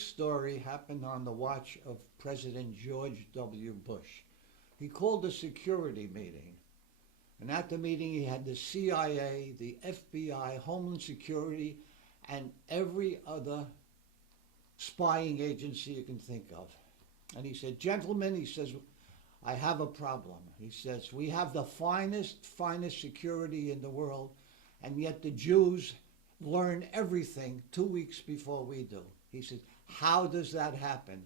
This story happened on the watch of President George W. Bush. He called a security meeting, and at the meeting he had the CIA, the FBI, Homeland Security, and every other spying agency you can think of. And he said, gentlemen, he says, I have a problem. He says, we have the finest security in the world, and yet the Jews learn everything 2 weeks before we do. He said, how does that happen?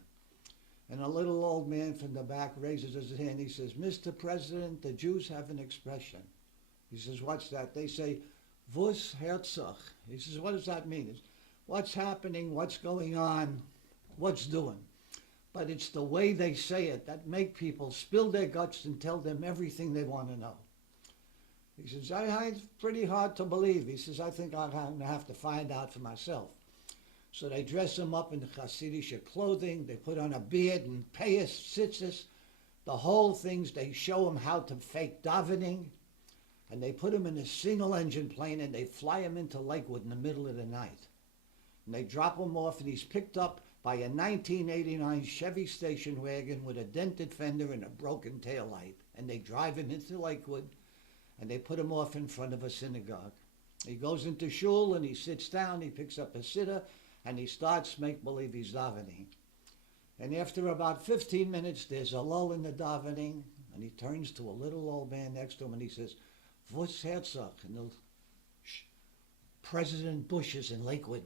And a little old man from the back raises his hand. He says, Mr. President, the Jews have an expression. He says, what's that? They say, Vos Herzog. He says, what does that mean? It's, what's happening? What's going on? What's doing? But it's the way they say it that make people spill their guts and tell them everything they want to know. He says, it's pretty hard to believe. He says, I think I'm going to have to find out for myself. So they dress him up in Hasidic clothing. They put on a beard and payas, tzitzis. The whole things, they show him how to fake davening. And they put him in a single-engine plane and they fly him into Lakewood in the middle of the night. And they drop him off and he's picked up by a 1989 Chevy station wagon with a dented fender and a broken taillight. And they drive him into Lakewood and they put him off in front of a synagogue. He goes into shul and he sits down, he picks up a sitter, and he starts make-believe he's davening. And after about 15 minutes, there's a lull in the davening, and he turns to a little old man next to him and he says, Vos Herzog? And the President Bush is in Lakewood.